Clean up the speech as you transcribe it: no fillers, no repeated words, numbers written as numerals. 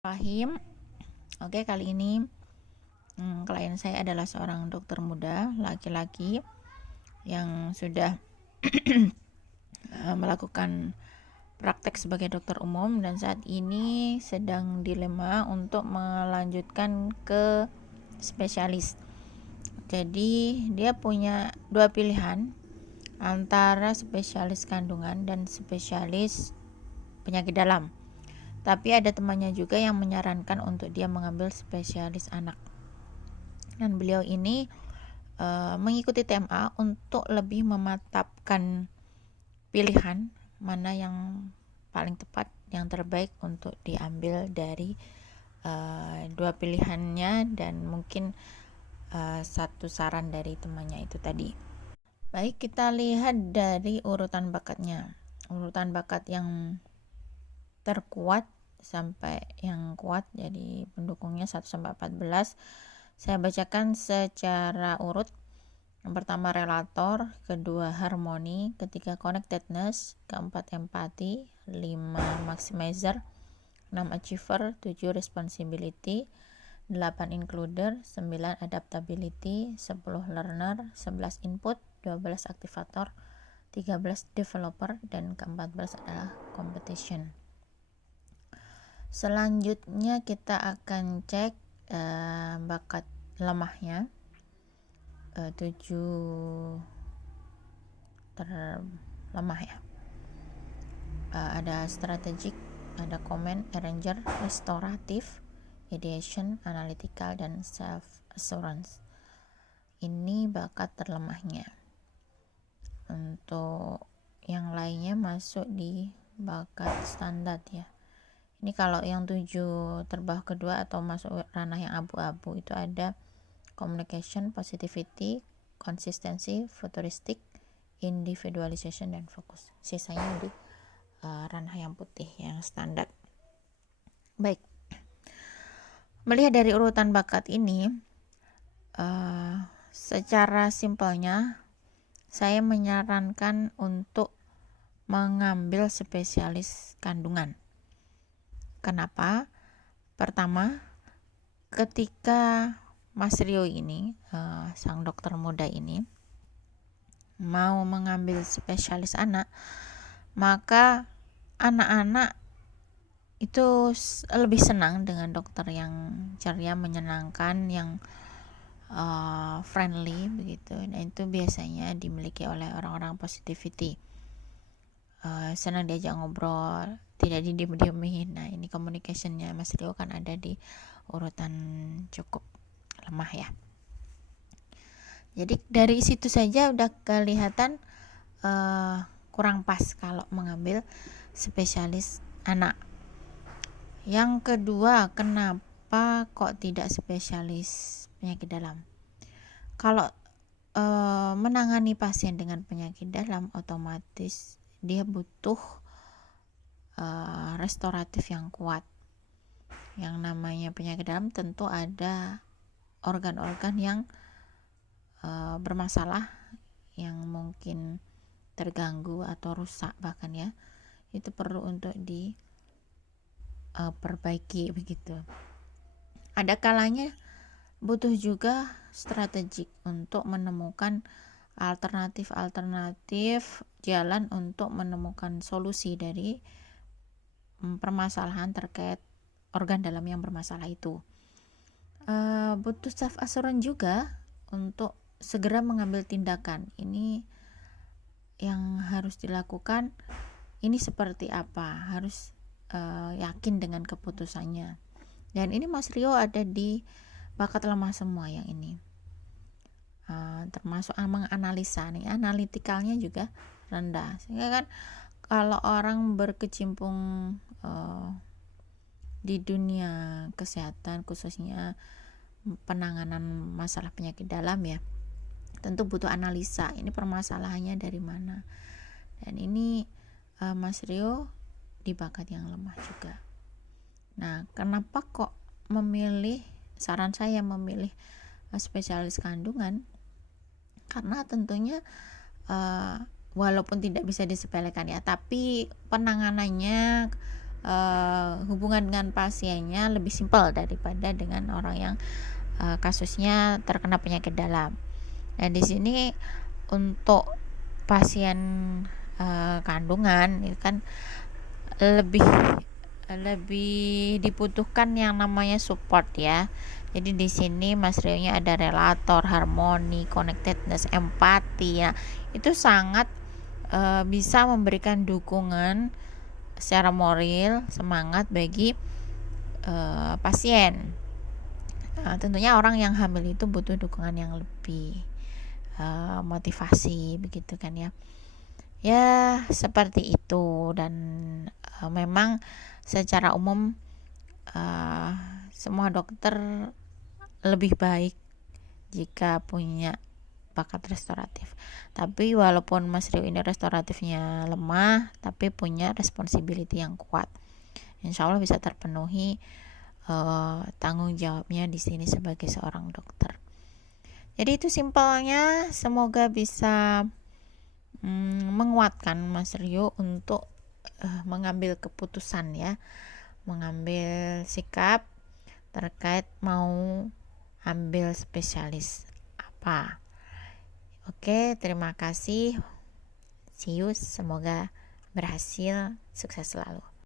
Rahim. Oke, kali ini klien saya adalah seorang dokter muda laki-laki yang sudah melakukan praktek sebagai dokter umum dan saat ini sedang dilema untuk melanjutkan ke spesialis. Jadi dia punya dua pilihan antara spesialis kandungan dan spesialis penyakit dalam. Tapi ada temannya juga yang menyarankan untuk dia mengambil spesialis anak. Dan beliau ini mengikuti TMA untuk lebih mematapkan pilihan mana yang paling tepat, yang terbaik untuk diambil dari dua pilihannya dan mungkin satu saran dari temannya itu tadi. Baik, kita lihat dari urutan bakatnya. Urutan bakat yang terkuat sampai yang kuat, jadi pendukungnya 1 sampai 14. Saya bacakan secara urut. Yang pertama relator, kedua harmoni, ketiga connectedness, keempat empati, 5 maximizer, 6 achiever, 7 responsibility, 8 includer, 9 adaptability, 10 learner, 11 input, 12 aktivator, 13 developer, dan ke-14 adalah competition. Selanjutnya kita akan cek bakat lemahnya. 7 terlemah ya. Ada strategic, ada comment, arranger, restoratif, ideation, analytical, dan self assurance. Ini bakat terlemahnya. Untuk yang lainnya masuk di bakat standar ya. Ini kalau yang 7 terbawah kedua atau masuk ranah yang abu-abu itu ada communication, positivity, konsistensi, futuristik, individualization, dan fokus. Sisanya di ranah yang putih, yang standar. Baik, melihat dari urutan bakat ini, secara simpelnya saya menyarankan untuk mengambil spesialis kandungan. Kenapa? Pertama, ketika Mas Rio ini, sang dokter muda ini, mau mengambil spesialis anak, maka anak-anak itu lebih senang dengan dokter yang ceria, menyenangkan, yang friendly begitu. Dan itu biasanya dimiliki oleh orang-orang positivity. Senang diajak ngobrol, tidak didiem-diemin. Nah, ini communicationnya Mas Rio kan ada di urutan cukup lemah ya. Jadi dari situ saja udah kelihatan kurang pas kalau mengambil spesialis anak. Yang kedua, kenapa kok tidak spesialis penyakit dalam? Kalau menangani pasien dengan penyakit dalam, otomatis dia butuh restoratif yang kuat. Yang namanya penyakit dalam tentu ada organ-organ yang bermasalah, yang mungkin terganggu atau rusak bahkan ya, itu perlu untuk diperbaiki begitu. Ada kalanya butuh juga strategik untuk menemukan alternatif jalan untuk menemukan solusi dari permasalahan terkait organ dalam yang bermasalah itu. Butuh self assurance juga untuk segera mengambil tindakan. Ini yang harus dilakukan, ini seperti apa, harus yakin dengan keputusannya. Dan ini Mas Rio ada di bakat lemah semua yang ini, termasuk menganalisa nih, analitikalnya juga rendah. Sehingga kan kalau orang berkecimpung di dunia kesehatan, khususnya penanganan masalah penyakit dalam ya, tentu butuh analisa, ini permasalahannya dari mana. Dan ini Mas Rio di bakat yang lemah juga. Nah, kenapa kok saran saya memilih spesialis kandungan? Karena tentunya walaupun tidak bisa disepelekan ya, tapi penanganannya hubungan dengan pasiennya lebih simpel daripada dengan orang yang kasusnya terkena penyakit dalam. Nah, di sini untuk pasien kandungan itu kan lebih dibutuhkan yang namanya support ya. Jadi di sini Mas Rio-nya ada relator, harmoni, connectedness, empati ya. Itu sangat bisa memberikan dukungan secara moral, semangat bagi pasien. Tentunya orang yang hamil itu butuh dukungan yang lebih, motivasi begitu kan ya. Ya seperti itu. Dan memang secara umum semua dokter lebih baik jika punya bakat restoratif. Tapi walaupun Mas Rio ini restoratifnya lemah, tapi punya responsibility yang kuat, insya Allah bisa terpenuhi tanggung jawabnya di sini sebagai seorang dokter. Jadi itu simpelnya, semoga bisa menguatkan Mas Rio untuk mengambil keputusan ya, mengambil sikap terkait mau ambil spesialis apa. Oke, terima kasih. See you, semoga berhasil, sukses selalu.